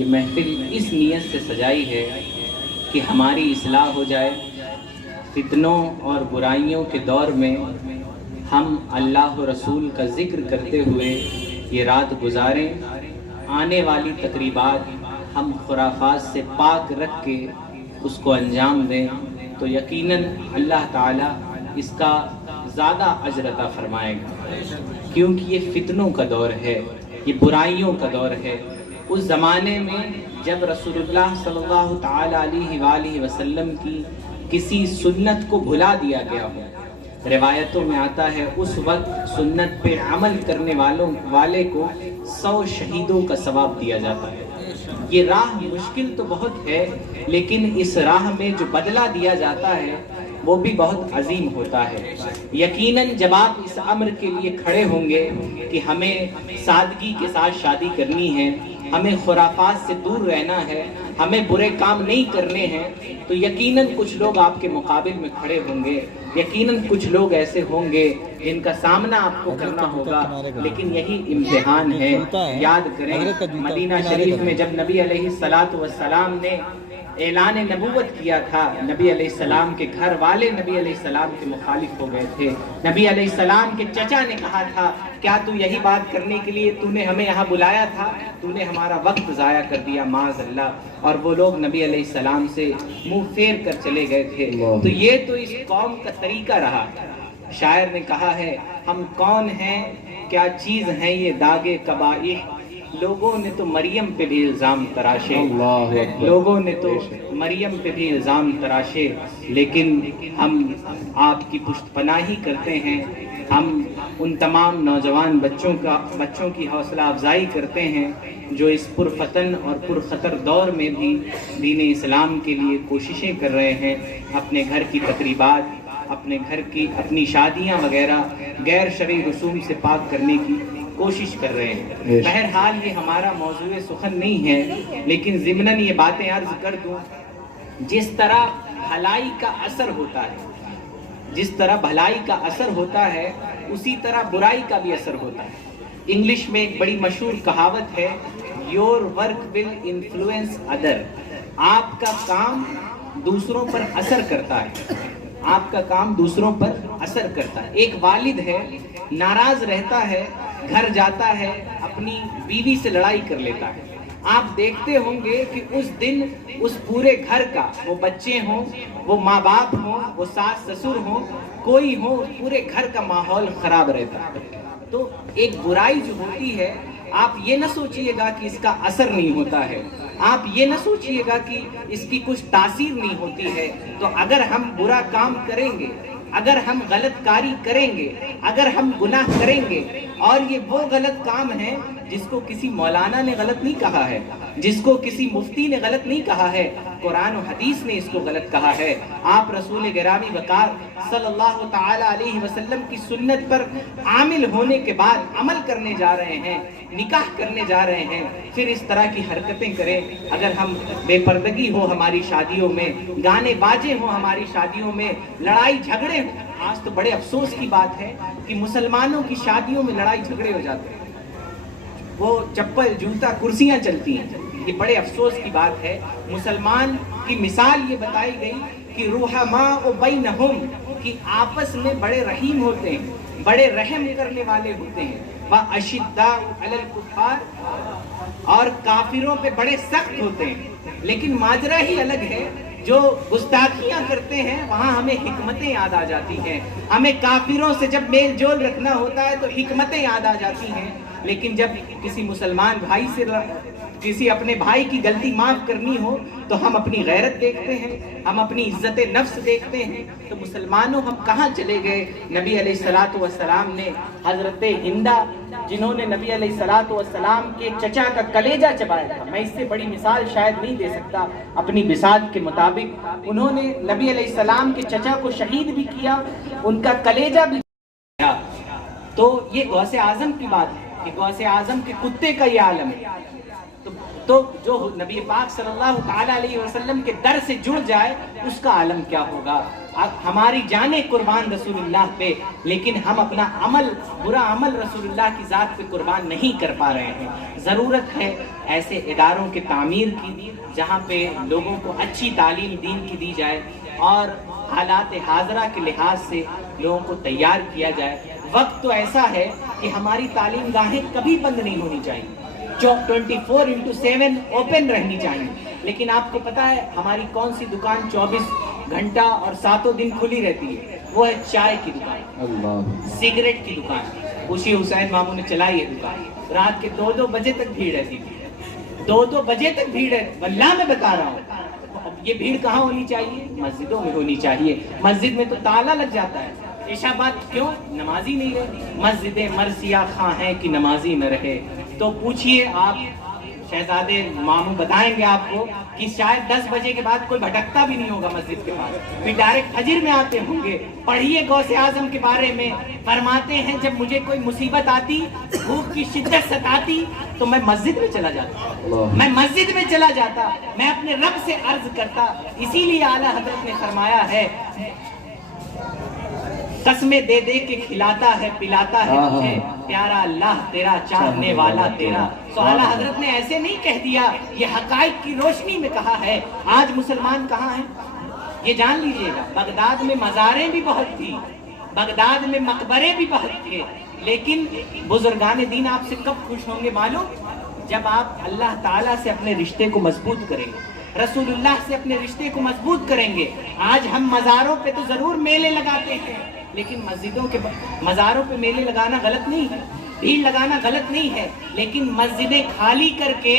یہ محفل اس نیت سے سجائی ہے کہ ہماری اصلاح ہو جائے، فتنوں اور برائیوں کے دور میں ہم اللہ و رسول کا ذکر کرتے ہوئے یہ رات گزاریں، آنے والی تقریبات ہم خرافات سے پاک رکھ کے اس کو انجام دیں، تو یقیناً اللہ تعالیٰ اس کا زیادہ اجر عطا فرمائے گا، کیونکہ یہ فتنوں کا دور ہے، یہ برائیوں کا دور ہے۔ اس زمانے میں جب رسول اللہ صلی اللہ تعالیٰ علیہ وآلہ وسلم کی کسی سنت کو بھلا دیا گیا ہو، روایتوں میں آتا ہے اس وقت سنت پہ عمل کرنے والے کو 100 شہیدوں کا ثواب دیا جاتا ہے۔ یہ راہ مشکل تو بہت ہے، لیکن اس راہ میں جو بدلہ دیا جاتا ہے وہ بھی بہت عظیم ہوتا ہے۔ یقیناً جب آپ اس امر کے لیے کھڑے ہوں گے کہ ہمیں سادگی کے ساتھ شادی کرنی ہے، ہمیں خرافات سے دور رہنا ہے، ہمیں برے کام نہیں کرنے ہیں، تو یقیناً کچھ لوگ آپ کے مقابل میں کھڑے ہوں گے، یقیناً کچھ لوگ ایسے ہوں گے جن کا سامنا آپ کو کرنا ہوگا، لیکن یہی امتحان ہے۔ یاد کریں مدینہ شریف میں جب نبی علیہ السلام نے اعلان نبوت کیا تھا، نبی علیہ السلام کے گھر والے نبی علیہ السلام کے مخالف ہو گئے تھے۔ نبی علیہ السلام کے چچا نے کہا تھا، کیا تو یہی بات کرنے کے لیے تو نے ہمیں یہاں بلایا تھا؟ تو نے ہمارا وقت ضائع کر دیا، معاذ اللہ۔ اور وہ لوگ نبی علیہ السلام سے منہ پھیر کر چلے گئے تھے۔ تو یہ تو اس قوم کا طریقہ رہا۔ شاعر نے کہا ہے، ہم کون ہیں، کیا چیز ہیں یہ داغے قبائح، لوگوں نے تو مریم پہ بھی الزام تراشے، لوگوں نے تو مریم پہ بھی الزام تراشے، لیکن ہم آپ کی پشت پناہی کرتے ہیں، ہم ان تمام نوجوان بچوں کی حوصلہ افزائی کرتے ہیں جو اس پرفتن اور پرخطر دور میں بھی دین اسلام کے لیے کوششیں کر رہے ہیں، اپنے گھر کی تقریبات، اپنے گھر کی اپنی شادیاں وغیرہ غیر شرعی رسوم سے پاک کرنے کی کوشش کر رہے ہیں۔ بہرحال یہ ہمارا موضوع سخن نہیں ہے، لیکن ضمناً یہ باتیں عرض کر دوں، جس طرح بھلائی کا اثر ہوتا ہے، جس طرح بھلائی کا اثر ہوتا ہے اسی طرح برائی کا بھی اثر ہوتا ہے۔ انگلش میں ایک بڑی مشہور کہاوت ہے، your work will influence other, آپ کا کام دوسروں پر اثر کرتا ہے، آپ کا کام دوسروں پر اثر کرتا ہے۔ ایک والد ہے، ناراض رہتا ہے، گھر جاتا ہے، اپنی بیوی سے لڑائی کر لیتا ہے، آپ دیکھتے ہوں گے کہ اس دن اس پورے گھر کا، وہ بچے ہوں، وہ ماں باپ ہوں، وہ ساس سسر ہوں، کوئی ہو، پورے گھر کا ماحول خراب رہتا ہے۔ تو ایک برائی جو ہوتی ہے، آپ یہ نہ سوچئے گا کہ اس کا اثر نہیں ہوتا ہے، آپ یہ نہ سوچئے گا کہ اس کی کچھ تاثیر نہیں ہوتی ہے۔ تو اگر ہم برا کام کریں گے، اگر ہم غلط کاری کریں گے، اگر ہم گناہ کریں گے، اور یہ وہ غلط کام ہے جس کو کسی مولانا نے غلط نہیں کہا ہے، جس کو کسی مفتی نے غلط نہیں کہا ہے، قرآن و حدیث نے اس کو غلط کہا ہے۔ آپ رسول گرامی وقار صلی اللہ تعالی علیہ وسلم کی سنت پر عامل ہونے کے بعد عمل کرنے جا رہے ہیں، نکاح کرنے جا رہے ہیں، پھر اس طرح کی حرکتیں کریں، اگر ہم بے پردگی ہو ہماری شادیوں میں، گانے باجے ہوں ہماری شادیوں میں، لڑائی جھگڑے ہوں۔ آج تو بڑے افسوس کی بات ہے کہ مسلمانوں کی شادیوں میں لڑائی جھگڑے ہو جاتے ہیں، وہ چپل جوتا کرسیاں چلتی ہیں، یہ بڑے افسوس کی بات ہے۔ مسلمان کی مثال یہ بتائی گئی کہ رحماء بینہم، کہ آپس میں بڑے رحیم ہوتے ہیں، بڑے رحم کرنے والے ہوتے ہیں، واشداء علی الکفار، اور کافروں پہ بڑے سخت ہوتے ہیں۔ لیکن ماجرا ہی الگ ہے، جو گستاخیاں کرتے ہیں وہاں ہمیں حکمتیں یاد آ جاتی ہیں، ہمیں کافروں سے جب میل جول رکھنا ہوتا ہے تو حکمتیں یاد آ جاتی ہیں، لیکن جب کسی مسلمان بھائی سے کسی اپنے بھائی کی غلطی معاف کرنی ہو تو ہم اپنی غیرت دیکھتے ہیں، ہم اپنی عزت نفس دیکھتے ہیں۔ تو مسلمانوں ہم کہاں چلے گئے؟ نبی علیہ السلام نے حضرت ہندہ، جنہوں نے نبی علیہ السلام کے چچا کا کلیجہ چبایا تھا، میں اس سے بڑی مثال شاید نہیں دے سکتا اپنی بساط کے مطابق، انہوں نے نبی علیہ السلام کے چچا کو شہید بھی کیا، ان کا کلیجہ بھی کیا۔ تو یہ غوث اعظم کی بات ہے کہ غوث اعظم کے کتے کا یہ عالم ہے۔ تو جو نبی پاک صلی اللہ تعالیٰ علیہ وسلم کے در سے جڑ جائے اس کا عالم کیا ہوگا. ہماری جانیں قربان رسول اللہ پہ، لیکن ہم اپنا عمل، برا عمل رسول اللہ کی ذات پہ قربان نہیں کر پا رہے ہیں. ضرورت ہے ایسے اداروں کے تعمیر کی جہاں پہ لوگوں کو اچھی تعلیم دین کی دی جائے اور حالات حاضرہ کے لحاظ سے لوگوں کو تیار کیا جائے. وقت تو ایسا ہے کہ ہماری تعلیم گاہیں کبھی بند نہیں ہونی چاہیے، 24/7 اوپن رہنی چاہیے. لیکن آپ کو پتا ہے ہماری کون سی دکان 24 گھنٹہ اور 7 دن کھلی رہتی ہے؟ وہ ہے چائے کی دکان، سگریٹ کی دکان. خوشی حسین ماموں نے چلائی ہے دکان. رات کے 2 بجے تک بھیڑ رہتی تھی، 2 بجے تک بھیڑ ہے. واللہ میں بتا رہا ہوں. یہ بھیڑ کہاں ہونی چاہیے؟ مسجدوں میں ہونی چاہیے. مسجد میں تو تالا لگ جاتا ہے. عشاء بعد کیوں نمازی نہیں رہے؟ مسجد مرثیہ خواں ہے کہ نمازی نہ رہے. تو پوچھئے آپ، شہزادے ماموں بتائیں گے آپ کو کہ شاید 10 بجے کے بعد کوئی بھٹکتا بھی نہیں ہوگا مسجد کے پاس، پھر ڈائریکٹ فجر میں آتے ہوں گے. پڑھیے غوث اعظم کے بارے میں، فرماتے ہیں جب مجھے کوئی مصیبت آتی، بھوک کی شدت ستاتی، تو میں مسجد میں چلا جاتا، میں مسجد میں چلا جاتا، میں اپنے رب سے عرض کرتا. اسی لیے اعلیٰ حضرت نے فرمایا ہے قسمیں دے دے کے کھلاتا ہے پلاتا ہے تجھے پیارا اللہ تیرا چاہنے والا تیرا. تو اعلیٰ حضرت نے ایسے نہیں کہہ دیا، یہ حقائق کی روشنی میں کہا ہے. آج مسلمان کہاں ہیں یہ جان لیجئے گا. بغداد میں مزاریں بھی بہت تھی، بغداد میں مقبرے بھی بہت تھے، لیکن بزرگان دین آپ سے کب خوش ہوں گے معلوم؟ جب آپ اللہ تعالیٰ سے اپنے رشتے کو مضبوط کریں گے، رسول اللہ سے اپنے رشتے کو مضبوط کریں گے. آج ہم مزاروں پہ تو ضرور میلے لگاتے ہیں، لیکن مسجدوں کے مزاروں پہ میلے لگانا غلط نہیں ہے، بھیڑ لگانا غلط نہیں ہے. لیکن مسجدیں خالی کر کے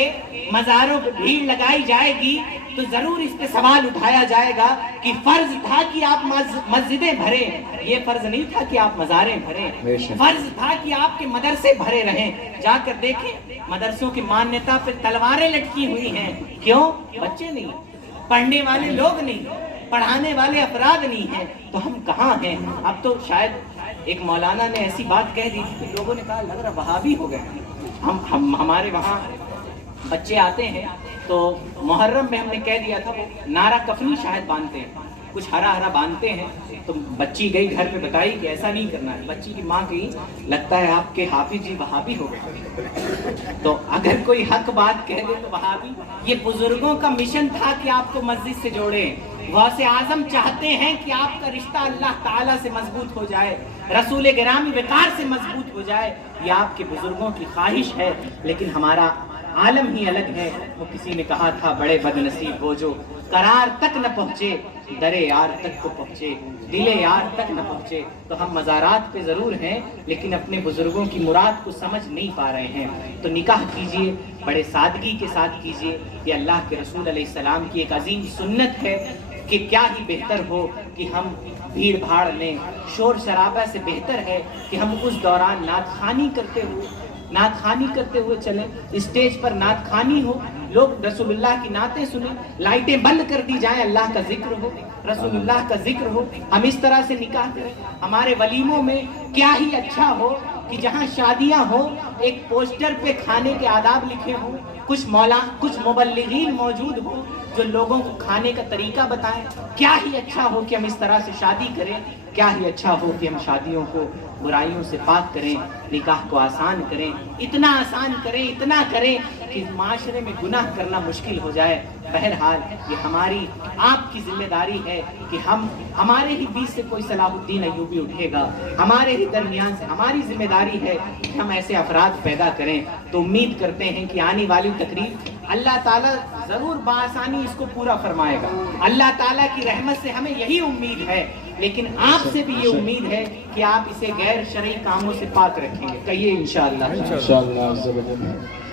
مزاروں پہ بھیڑ لگائی جائے گی تو ضرور اس پہ سوال اٹھایا جائے گا کہ فرض تھا کہ آپ مسجدیں بھریں، یہ فرض نہیں تھا کہ آپ مزاریں بھریں. فرض تھا کہ آپ کے مدرسے بھرے رہیں. جا کر دیکھیں مدرسوں کی مانیتا پہ تلواریں لٹکی ہوئی ہیں. کیوں؟ بچے نہیں، پڑھنے والے لوگ نہیں، پڑھانے والے افراد نہیں ہیں. تو ہم کہاں ہیں؟ اب تو شاید ایک مولانا نے ایسی بات کہہ دی کہ لوگوں نے کہا لگ رہا وہابی ہو گئے. ہمارے وہاں بچے آتے ہیں تو محرم میں ہم نے کہہ دیا تھا وہ نعرہ کفنی شاید باندھتے ہیں، کچھ ہرا ہرا باندھتے ہیں. تو بچی گئی گھر پہ بتائی کہ ایسا نہیں کرنا ہے. بچی کی ماں کہی لگتا ہے آپ کے حافظ جی وہابی ہو گئے. تو اگر کوئی حق بات کہہ دے تو وہابی. یہ بزرگوں کا مشن تھا کہ آپ کو مسجد سے جوڑیں. غوث اعظم چاہتے ہیں کہ آپ کا رشتہ اللہ تعالیٰ سے مضبوط ہو جائے، رسول گرامی وقار سے مضبوط ہو جائے. یہ آپ کے بزرگوں کی خواہش ہے، لیکن ہمارا عالم ہی الگ ہے. وہ کسی نے کہا تھا بڑے بد نصیب وہ جو قرار تک نہ پہنچے، در یار تک تو پہنچے، دل یار تک نہ پہنچے. تو ہم مزارات پہ ضرور ہیں لیکن اپنے بزرگوں کی مراد کو سمجھ نہیں پا رہے ہیں. تو نکاح کیجئے، بڑے سادگی کے ساتھ کیجئے. یہ اللہ کے رسول علیہ السلام کی ایک عظیم سنت ہے کہ کیا ہی بہتر ہو کہ ہم بھیڑ بھاڑ میں شور شرابہ سے بہتر ہے کہ ہم اس دوران نعت خوانی کرتے ہوئے چلیں. اسٹیج پر نعت خوانی ہو، لوگ رسول اللہ کی نعتیں سنیں، لائٹیں بند کر دی جائیں، اللہ کا ذکر ہو، رسول اللہ کا ذکر ہو. ہم اس طرح سے نکاح کریں. ہمارے ولیموں میں کیا ہی اچھا ہو کہ جہاں شادیاں ہوں ایک پوسٹر پہ کھانے کے آداب لکھے ہوں، کچھ مبلغین موجود ہوں جو لوگوں کو کھانے کا طریقہ بتائیں. کیا ہی اچھا ہو کہ ہم اس طرح سے شادی کریں. کیا ہی اچھا ہو کہ ہم شادیوں کو برائیوں سے پاک کریں، نکاح کو آسان کریں. اتنا آسان کریں، اتنا کریں کہ معاشرے میں گناہ کرنا مشکل ہو جائے. بہرحال یہ ہماری آپ کی ذمہ داری ہے کہ ہمارے ہی بیچ سے کوئی صلاح الدین ایوبی اٹھے گا، ہمارے ہی درمیان سے ہماری ذمہ داری ہے کہ ہم ایسے افراد پیدا کریں. تو امید کرتے ہیں کہ آنے والی تقریب اللہ تعالیٰ ضرور بآسانی اس کو پورا فرمائے گا. اللہ تعالیٰ کی رحمت سے ہمیں یہی امید ہے، لیکن آپ سے بھی یہ امید ہے کہ آپ اسے غیر شرعی کاموں سے پاک رکھیں گے. کہیے انشاءاللہ.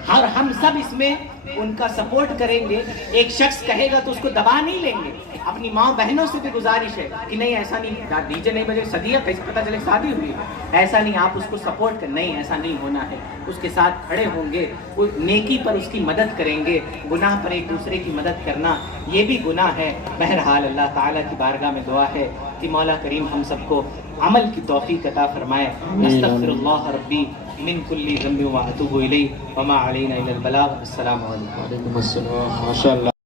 اور ہم سب اس میں ان کا سپورٹ کریں گے. ایک شخص کہے گا تو اس کو دبا نہیں لیں گے. اپنی ماں بہنوں سے بھی گزارش ہے کہ نہیں ایسا نہیں، ڈی جے نہیں بجے صدیہ کیسے پتہ چلے شادی ہوئی ہے، ایسا نہیں. آپ اس کو سپورٹ کریں، نہیں ایسا نہیں ہونا ہے. اس کے ساتھ کھڑے ہوں گے، نیکی پر اس کی مدد کریں گے. گناہ پر ایک دوسرے کی مدد کرنا یہ بھی گناہ ہے. بہرحال اللہ تعالیٰ کی بارگاہ میں دعا ہے کہ مولا کریم ہم سب کو عمل کی توفیق عطا فرمائے. استغفر اللہ ربی من كل ذنب وأتوب إليه وما علينا إلا البلاغ. السلام علیکم. وعلیکم السلام. ماشاء اللہ.